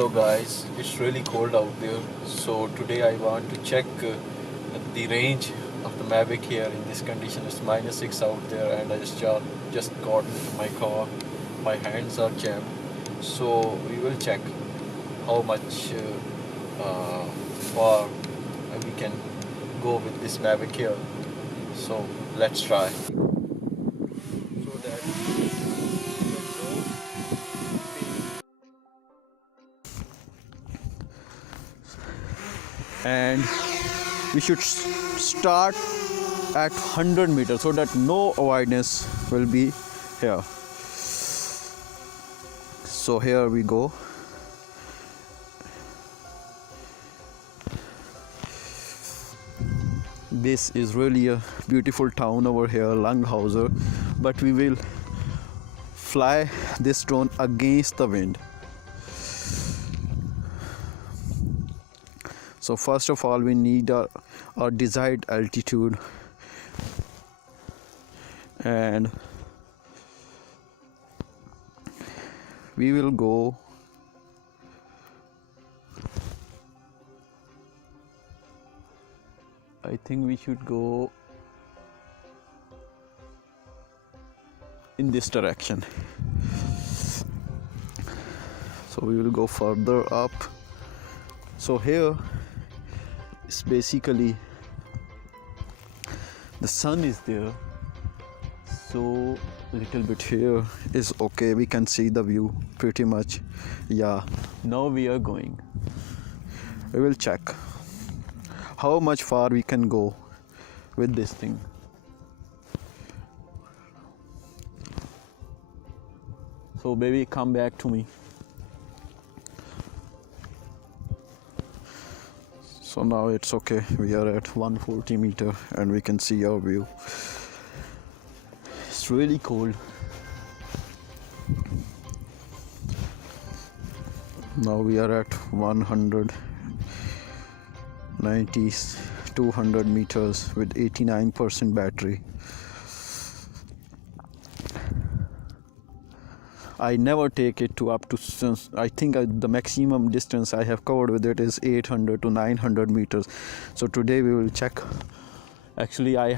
Hello guys, it's really cold out there. So today I want to check the range of the Mavic here in this condition. It's -6 out there, and I just got into my car. My hands are jammed. So we will check how much far we can go with this Mavic here. So let's try. So that and we should start at 100 meters so that no avoidance will be here. So here we go. This is really a beautiful town over here, Langhauser, but we will fly this drone against the wind. So first of all, we need our desired altitude, and we will go I think we should go in this direction. So we will go further up. So here is basically the sun is there, so little bit here is okay. We can see the view pretty much. Yeah, now we are going. We will check how much far we can go with this thing. So baby, come back to me. So now it's okay. We are at 140 meter and we can see our view. It's really cold. Now we are at 200 meters with 89% battery. I never take it to up to, I think the maximum distance I have covered with it is 800 to 900 meters. So today we will check. Actually, I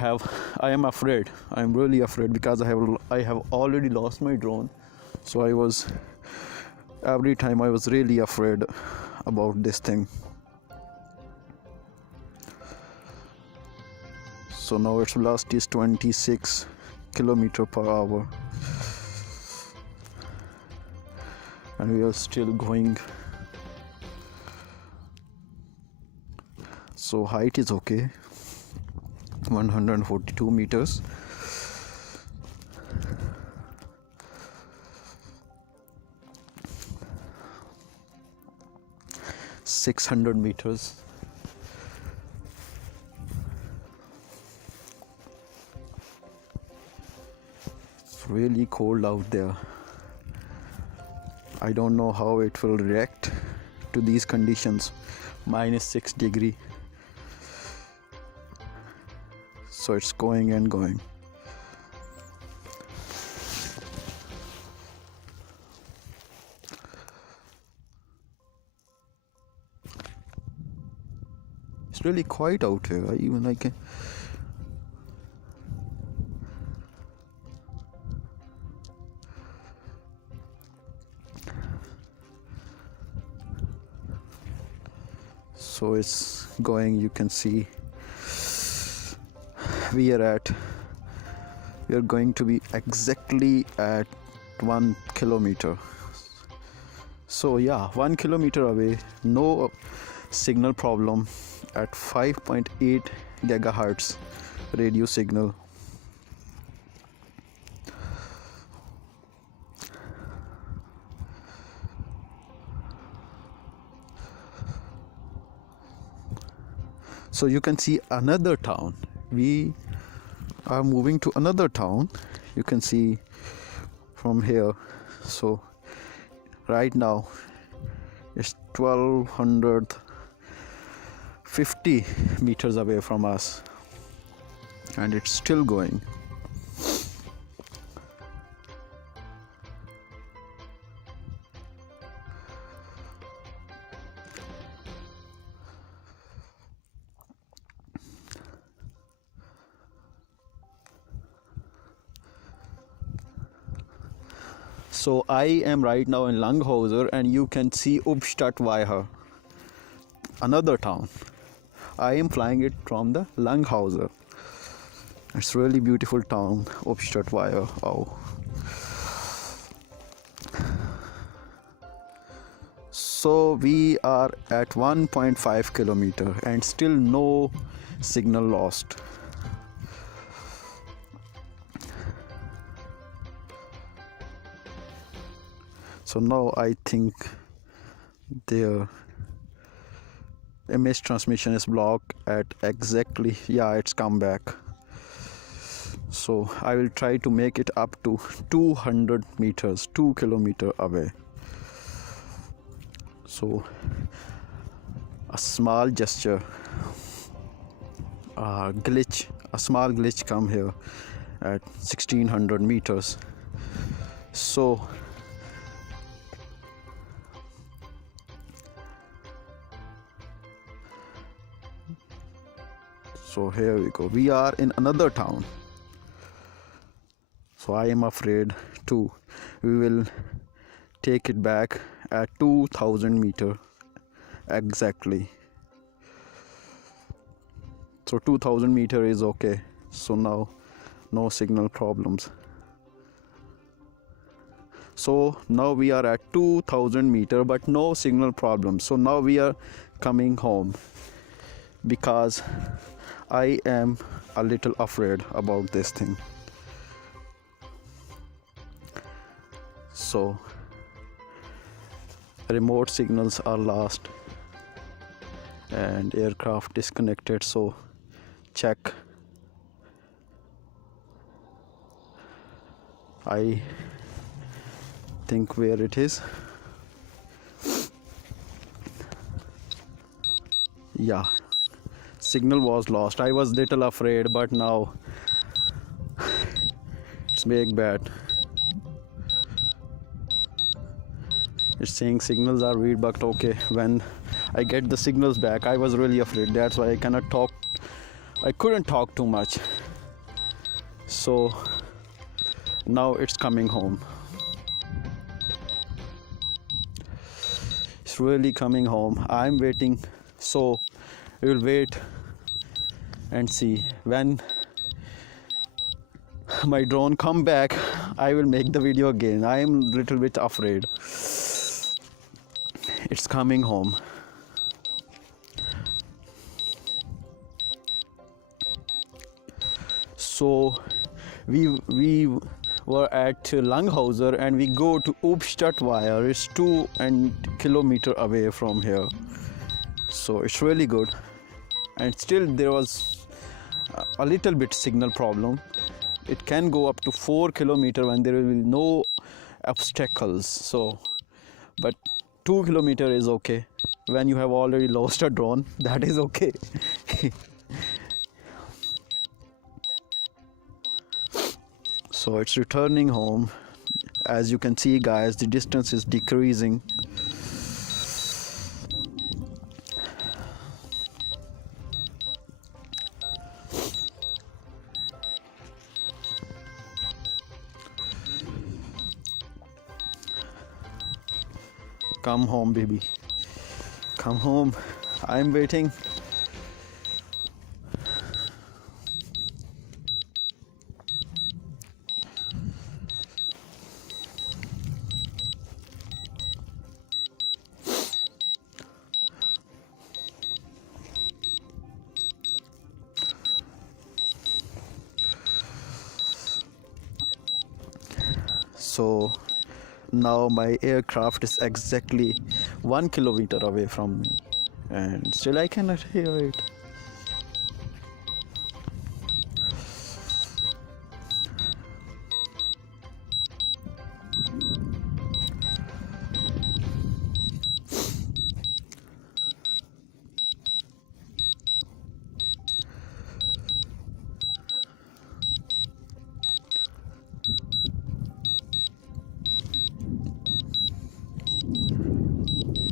am afraid. I am really afraid because I have already lost my drone. So every time I was really afraid about this thing. So now its velocity is 26 kilometer per hour. And we are still going. So height is okay, 142 meters. ,600 meters. It's really cold out there. I don't know how it will react to these conditions. -6 degree. So it's going and going. It's really quiet out here. I can. So it's going, you can see we are going to be exactly at 1 kilometer. So yeah, 1 kilometer away, no signal problem at 5.8 gigahertz radio signal. So you can see another town. We are moving to another town. You can see from here. So right now it's 1250 meters away from us, and it's still going. So I am right now in Langhauser, and you can see Ubstadtweiher, another town. I am flying it from the Langhauser. It's really beautiful town, Ubstadtweiher. Oh. So we are at 1.5 kilometer and still no signal lost. So now I think their image transmission is blocked at exactly, yeah, it's come back. So I will try to make it up to 200 meters, 2 kilometer away. So a small gesture, a small glitch come here at 1600 meters. So here we go. We are in another town. So I am afraid too. We will take it back at 2000 meter exactly. So 2000 meter is okay. So now no signal problems. So now we are at 2000 meter but no signal problems. So now we are coming home because I am a little afraid about this thing. So remote signals are lost and aircraft disconnected. So check. I think where it is. Yeah, signal was lost. I was little afraid, but now it's big bad. It's saying signals are weak, but okay. When I get the signals back, I was really afraid. That's why I cannot talk. I couldn't talk too much. So now it's coming home. It's really coming home. I'm waiting. So we will wait and see when my drone come back. I will make the video again. I am a little bit afraid. It's coming home. So we were at Langhauser and we go to Ubstadtweiher. It's 2 kilometers away from here. So it's really good. And still there was a little bit signal problem. It can go up to 4 kilometers when there will be no obstacles. So, but 2 kilometers is okay. When you have already lost a drone, that is okay. So it's returning home. As you can see, guys, the distance is decreasing. Come home, baby. Come home. I'm waiting. So now my aircraft is exactly 1 kilometer away from me and still I cannot hear it.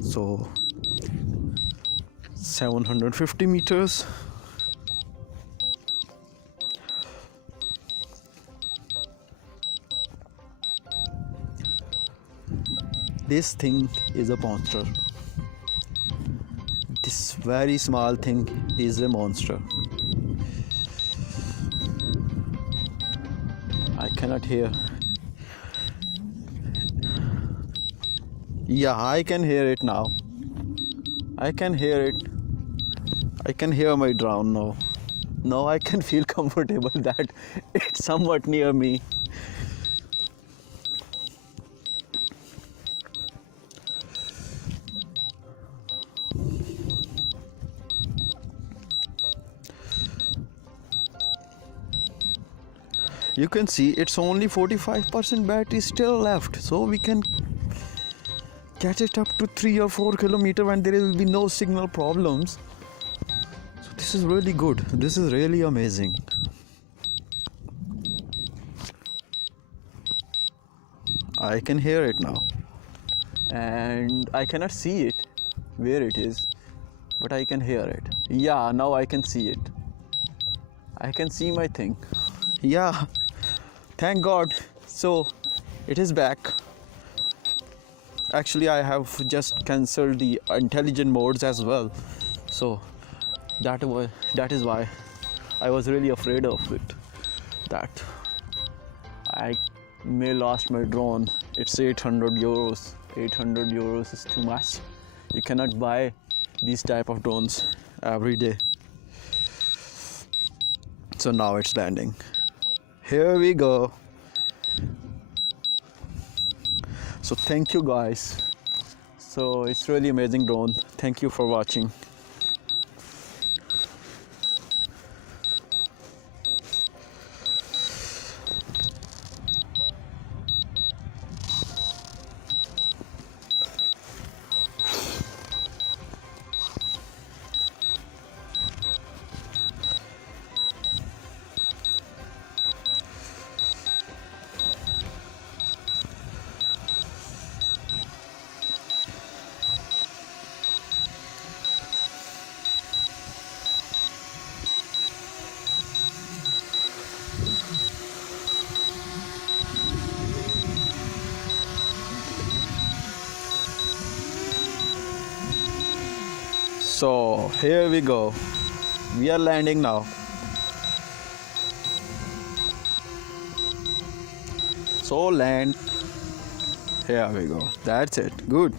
So 750 meters. This thing is a monster. This very small thing is a monster. I cannot hear. Yeah, I can hear it now. I can hear it. I can hear my drone now. Now I can feel comfortable that it's somewhat near me. You can see it's only 45% battery still left, so we can catch it up to 3 or 4 kilometers and there will be no signal problems. So this is really good. This is really amazing. I can hear it now, and I cannot see it where it is, but I can hear it. Yeah, now I can see it. I can see my thing. Yeah, thank God. So it is back. Actually, I have just cancelled the intelligent modes as well, so that is why I was really afraid of it, that I may lost my drone. It's 800 euros. 800 euros is too much. You cannot buy these type of drones every day. So now it's landing. Here we go. So thank you guys. So it's really amazing drone. Thank you for watching. So here we go. We are landing now. So land. Here we go. That's it. Good.